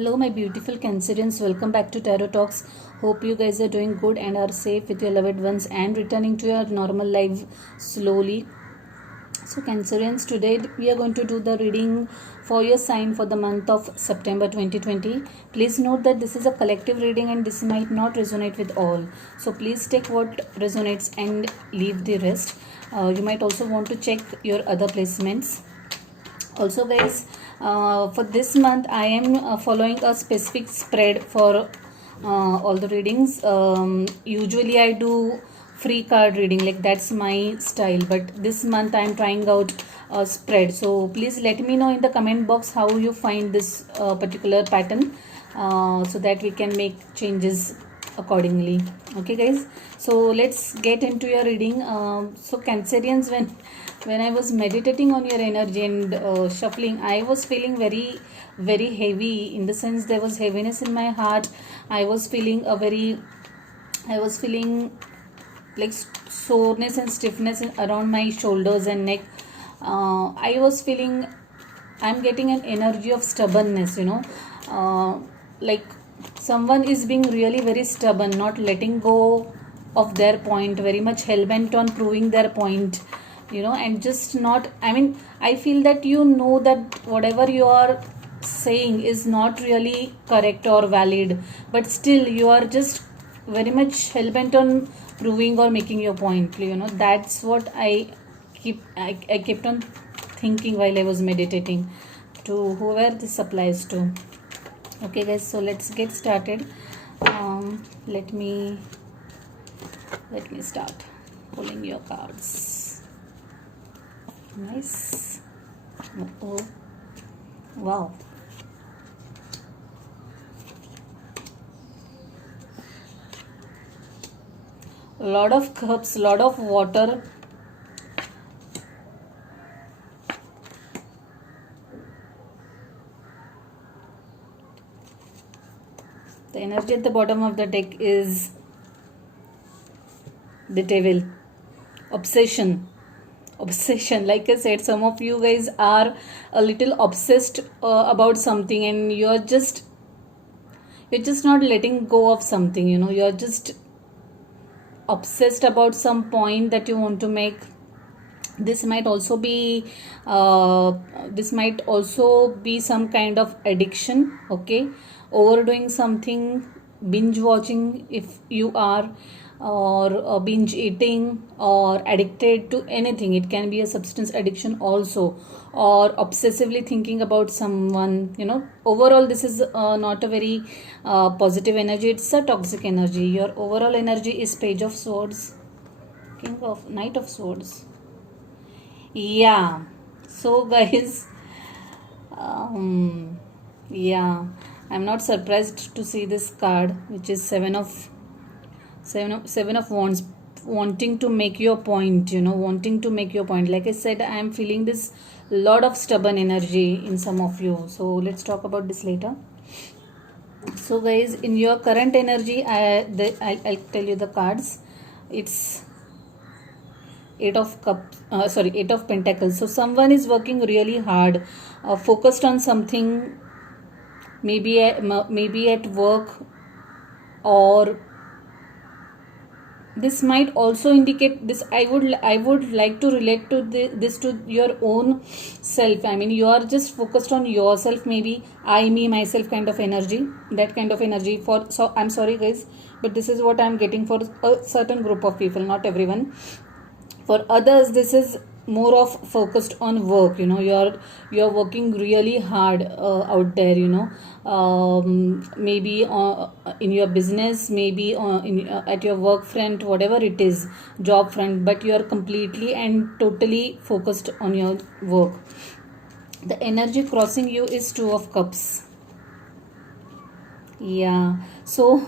Hello, my beautiful Cancerians. Welcome back to Tarot Talks. Hope you guys are doing good and are safe with your loved ones and returning to your normal life slowly. So, Cancerians, today we are going to do the reading for your sign for the month of September 2020. Please note that this is a collective reading and this might not resonate with all. So, please take what resonates and leave the rest. You might also want to check your other placements. Also, guys, for this month I am following a specific spread for all the readings. Usually I do free card reading, like that's my style, but this month I am trying out a spread. So please let me know in the comment box how you find this particular pattern, so that we can make changes accordingly. Okay guys, so let's get into your reading. So Cancerians, when I was meditating on your energy and shuffling, I was feeling very heavy, in the sense there was heaviness in my heart. I was feeling like soreness and stiffness around my shoulders and neck. I was feeling I'm getting an energy of stubbornness, like someone is being really very stubborn, not letting go of their point, very much hell-bent on proving their point, and just not, I feel that that whatever you are saying is not really correct or valid, but still you are just very much hell-bent on proving or making your point. That's what I kept on thinking while I was meditating, to whoever this applies to. Okay guys, so let's get started. Let me start pulling your cards. Nice. Oh, wow. Lot of cups, lot of water. The energy at the bottom of the deck is the devil. Obsession. Like I said, some of you guys are a little obsessed about something, and you're just not letting go of something. You're just obsessed about some point that you want to make. This might also be some kind of addiction. Okay, overdoing something, binge watching if you are, or binge eating, or addicted to anything. It can be a substance addiction also, or obsessively thinking about someone. Overall this is not a very positive energy. It's a toxic energy. Your overall energy is Page of Swords, Knight of Swords. Yeah, so guys, yeah, I'm not surprised to see this card, which is seven of wands, wanting to make your point. Like I said, I am feeling this lot of stubborn energy in some of you. So let's talk about this later. So guys, in your current energy, I'll tell you the cards. It's Eight of Pentacles. So someone is working really hard, focused on something, maybe at work, or this might also indicate this. I would like to relate to this to your own self. You are just focused on yourself, maybe I, me, myself kind of energy, that kind of energy. So I'm sorry guys, but this is what I'm getting for a certain group of people, not everyone. For others, this is more of focused on work. You're working really hard out there. Maybe in your business, maybe at your work front, whatever it is, job front, but you are completely and totally focused on your work. The energy crossing you is Two of Cups. Yeah, so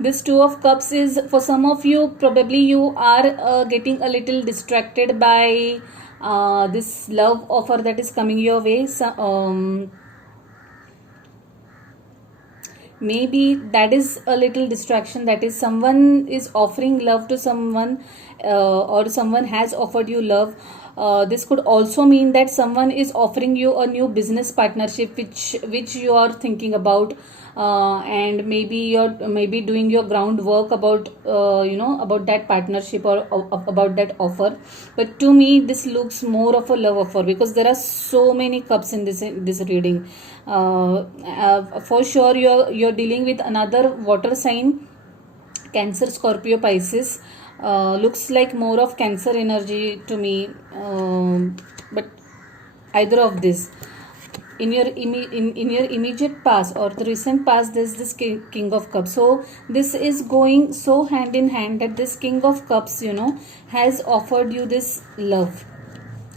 this Two of Cups is, for some of you, probably you are getting a little distracted by this love offer that is coming your way. So, maybe that is a little distraction, that is someone is offering love to someone, or someone has offered you love. this could also mean that someone is offering you a new business partnership which you are thinking about, and maybe you're maybe doing your groundwork about about that partnership or about that offer. But to me this looks more of a love offer, because there are so many cups in this reading. For sure you're dealing with another water sign, Cancer, Scorpio, Pisces. Looks like more of Cancer energy to me, but either of this. In your in your immediate past or the recent past, there's this king of cups. So this is going so hand in hand that this king of cups has offered you this love.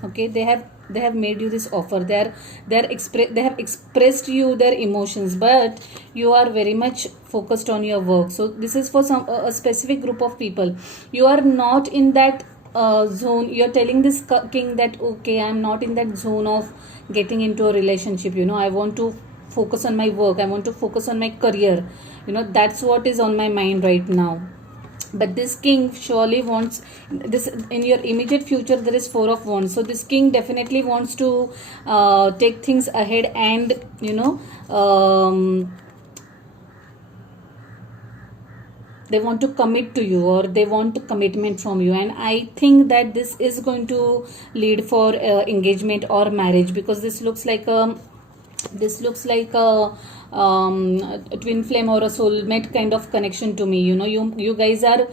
Okay, they have made you this offer. They have expressed you their emotions, but you are very much focused on your work. So this is for a specific group of people. You are not in that zone. You're telling this king that okay, I'm not in that zone of getting into a relationship. I want to focus on my work, I want to focus on my career. That's what is on my mind right now. But this king surely wants this. In your immediate future there is Four of Wands, so this king definitely wants to take things ahead, and they want to commit to you, or they want commitment from you. And I think that this is going to lead for engagement or marriage, because this looks like a twin flame or a soulmate kind of connection to me. You guys are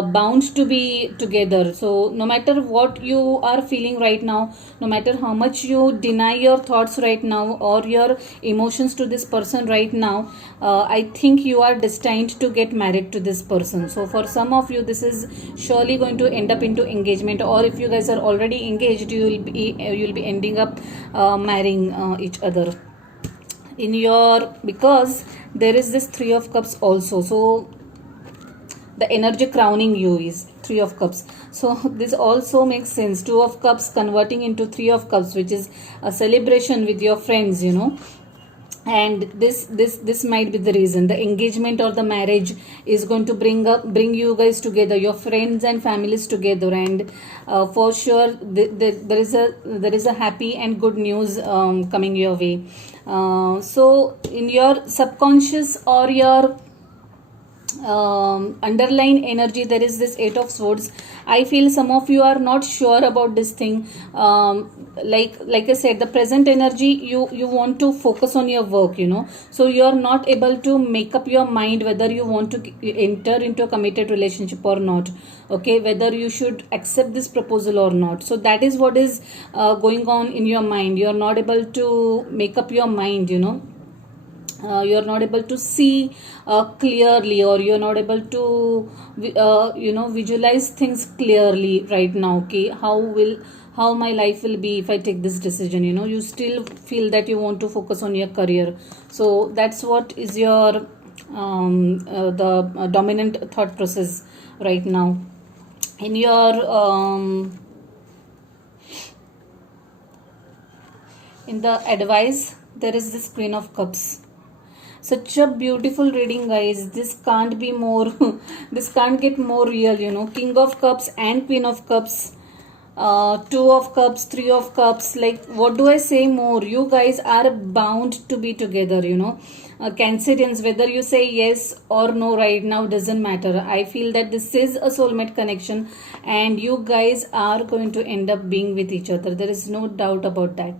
bound to be together. So no matter what you are feeling right now, no matter how much you deny your thoughts right now or your emotions to this person right now, I think you are destined to get married to this person. So for some of you this is surely going to end up into engagement, or if you guys are already engaged, you'll be ending up marrying each other. Because there is this Three of Cups also, so the energy crowning you is Three of Cups. So this also makes sense. Two of Cups converting into Three of Cups, which is a celebration with your friends, and this might be the reason. The engagement or the marriage is going to bring you guys together, your friends and families together. And for sure there is a happy and good news coming your way. So in your subconscious or your underlying energy, there is this Eight of Swords. I feel some of you are not sure about this thing. Like I said, the present energy, you want to focus on your work, so you are not able to make up your mind whether you want to enter into a committed relationship or not. Okay, whether you should accept this proposal or not. So that is what is going on in your mind. You are not able to make up your mind. You're not able to see clearly, or you're not able to visualize things clearly right now. Okay, how my life will be if I take this decision. You still feel that you want to focus on your career. So that's what is your the dominant thought process right now. In your in the advice, there is this Queen of Cups. Such a beautiful reading, guys. This can't be more this can't get more real. King of Cups and Queen of Cups, Two of Cups, Three of Cups. Like, what do I say more? You guys are bound to be together. Cancerians, whether you say yes or no right now doesn't matter. I feel that this is a soulmate connection, and you guys are going to end up being with each other. There is no doubt about that.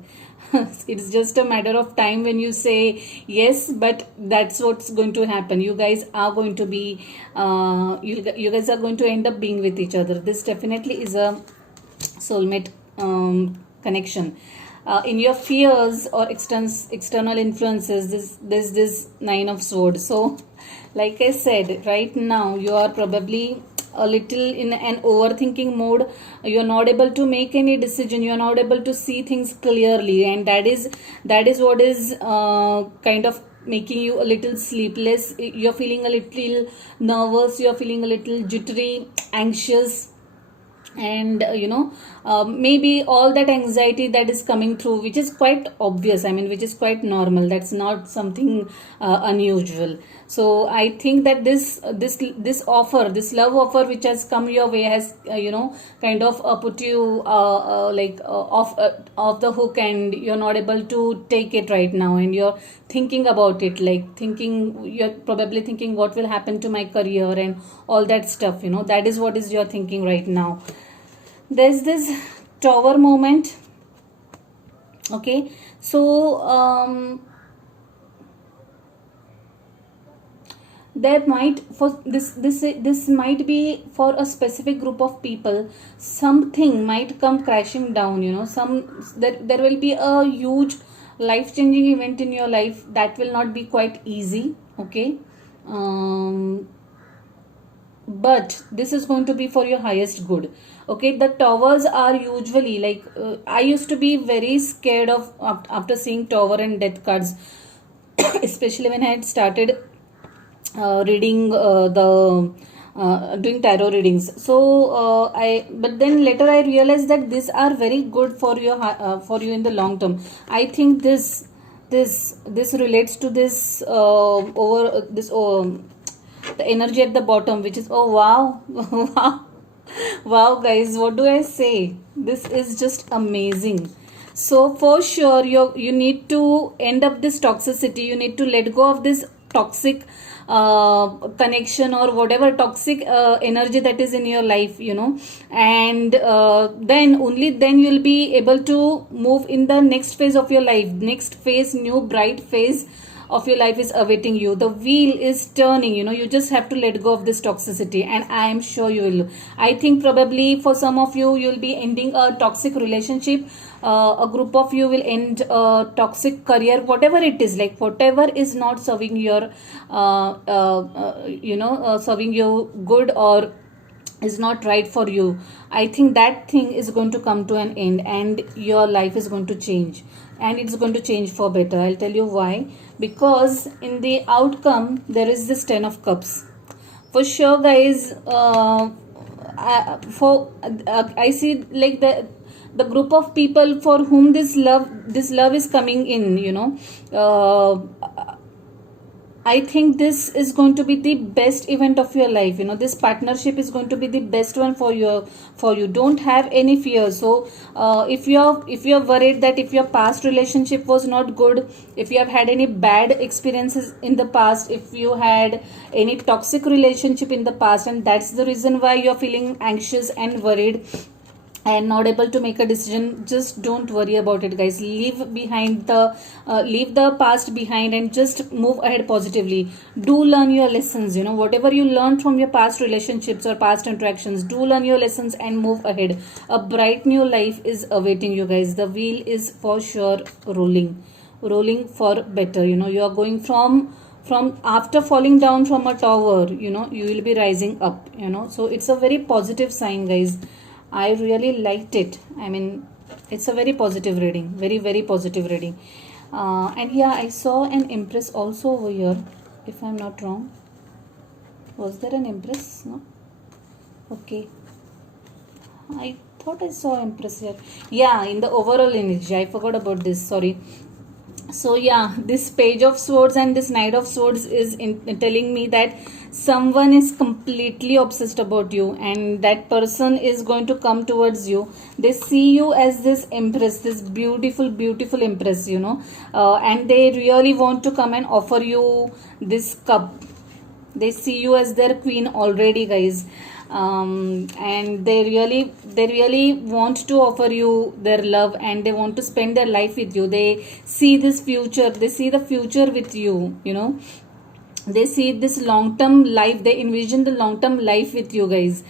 It's just a matter of time when you say yes, but that's what's going to happen. You guys are going to be you guys are going to end up being with each other. This definitely is a soulmate connection. In your fears or external influences, there's this Nine of Swords. So like I said, right now you are probably a little in an overthinking mode. You're not able to make any decision, you're not able to see things clearly, and that is what is kind of making you a little sleepless. You're feeling a little nervous, you're feeling a little jittery, anxious. and maybe all that anxiety that is coming through, which is quite obvious, I mean, which is quite normal, that's not something unusual. So I think that this offer, this love offer which has come your way has kind of put you off the hook, and you're not able to take it right now, and you're thinking about it, you're probably thinking what will happen to my career and all that stuff, that is what is you're thinking right now. There's this tower moment. Okay, so there might, for this might be for a specific group of people, something might come crashing down, there will be a huge life changing event in your life that will not be quite easy. Okay, but this is going to be for your highest good. Okay, the towers are usually I used to be very scared of after seeing tower and death cards, especially when I had started reading the doing tarot readings. So but then later I realized that these are very good for you in the long term. I think this relates to this over this the energy at the bottom, which is, oh wow, wow, wow guys, what do I say, this is just amazing. So for sure you need to end up this toxicity, you need to let go of this toxic connection or whatever toxic energy that is in your life, and then only then you'll be able to move in the next phase of your life. Next phase, new bright phase of your life is awaiting you. The wheel is turning, you just have to let go of this toxicity, and I am sure you will. I think probably for some of you'll be ending a toxic relationship, a group of you will end a toxic career, whatever it is, whatever is not serving your serving you good or is not right for you. I think that thing is going to come to an end, and your life is going to change, and it's going to change for better. I'll tell you why. Because in the outcome there is this 10 of cups for sure, guys. I see the group of people for whom this love is coming in, I think this is going to be the best event of your life. This partnership is going to be the best one for you. Don't have any fear. So if you're worried that if your past relationship was not good, if you have had any bad experiences in the past, if you had any toxic relationship in the past, and that's the reason why you're feeling anxious and worried and not able to make a decision, just don't worry about it, guys. Leave the past behind and just move ahead positively. Do learn your lessons, whatever you learned from your past relationships or past interactions, do learn your lessons and move ahead. A bright new life is awaiting you, guys. The wheel is for sure rolling for better. You are going from after falling down from a tower, you will be rising up, so it's a very positive sign, guys. I really liked it. I mean, it's a very positive reading, very, very positive reading. And yeah, I saw an Empress also over here, if I'm not wrong. Was there an Empress? No? Okay. I thought I saw Empress here. Yeah, in the overall energy. I forgot about this. Sorry. So yeah, this Page of Swords and this Knight of Swords is telling me that someone is completely obsessed about you, and that person is going to come towards you. They see you as this Empress, this beautiful Empress, and they really want to come and offer you this cup. They see you as their queen already, guys. And they really want to offer you their love, and they want to spend their life with you. They see this future, they see the future with you, they see this long-term life, they envision the long-term life with you, guys.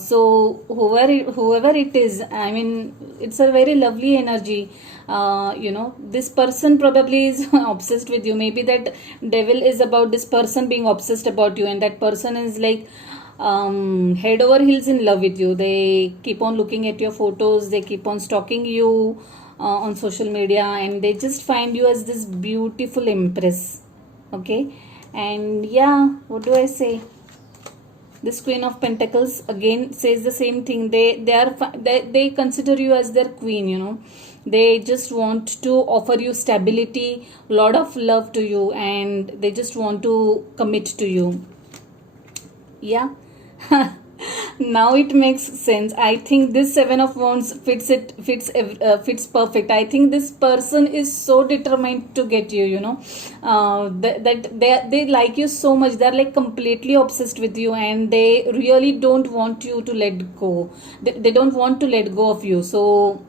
So whoever it is, I mean, it's a very lovely energy. This person probably is obsessed with you. Maybe that devil is about this person being obsessed about you, and that person is head over heels in love with you. They keep on looking at your photos, they keep on stalking you on social media, and they just find you as this beautiful Empress. Okay, and yeah, what do I say, This Queen of Pentacles again says the same thing. They consider you as their queen, you know. They just want to offer you stability, lot of love to you, and they just want to commit to you. Yeah. Now it makes sense. I think this Seven of Wands fits perfect. I think this person is so determined to get you, you know, that they like you so much. They're like completely obsessed with you, and they really don't want you to let go. They don't want to let go of you. So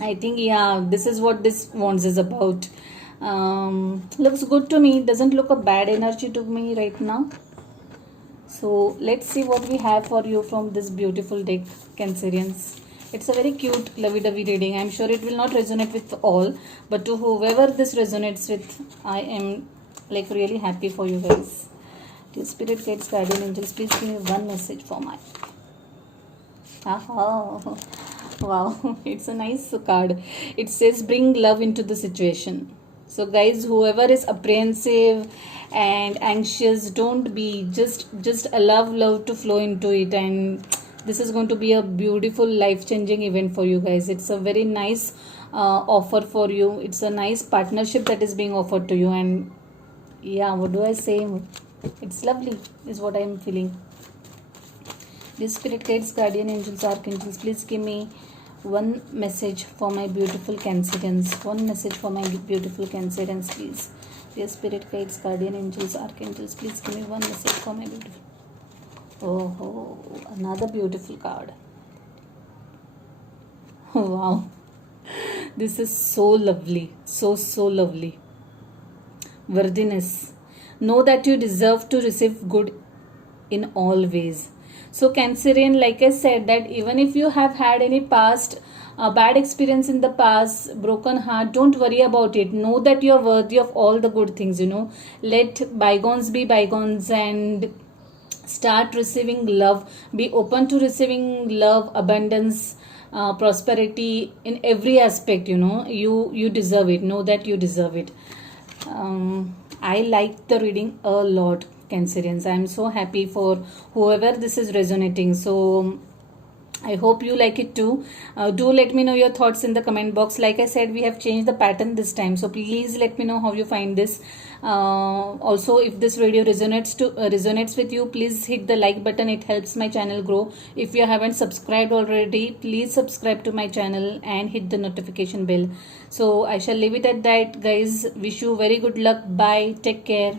I think, yeah, this is what this Wands is about. Looks good to me. Doesn't look a bad energy to me right now. So let's see what we have for you from this beautiful deck, Cancerians. It's a very cute lovey-dovey reading. I'm sure it will not resonate with all, but to whoever this resonates with, I am like really happy for you guys. Dear Spirit, Guides, Guardian Angels, please give me one message for my... Aha. Wow, it's a nice card. It says bring love into the situation. So guys, whoever is apprehensive and anxious, don't be, just allow love to flow into it, and this is going to be a beautiful life-changing event for you guys. It's a very nice offer for you. It's a nice partnership that is being offered to you, and yeah, what do I say? It's lovely is what I am feeling. These Spirit Guides, Guardian Angels, Archangels, please give me one message for my beautiful Cancerians. One message for my beautiful Cancerians, please. Dear Spirit Guides, Guardian Angels, Archangels, please give me one message for my beautiful... Oh, another beautiful card. Oh, wow. This is so lovely. So lovely. Worthiness. Know that you deserve to receive good in all ways. So Cancerian, like I said, that even if you have had any past bad experience in the past, broken heart, don't worry about it. Know that you are worthy of all the good things, you know. Let bygones be bygones and start receiving love. Be open to receiving love, abundance, prosperity in every aspect, you know. You deserve it. Know that you deserve it. I like the reading a lot, Cancerians. I am so happy for whoever this is resonating. So I hope you like it too. Do let me know your thoughts in the comment box. Like I said, we have changed the pattern this time, so please let me know how you find this. Also, if this video resonates with you, please hit the like button. It helps my channel grow. If you haven't subscribed already, please subscribe to my channel and hit the notification bell. So I shall leave it at that, guys. Wish you very good luck. Bye. Take care.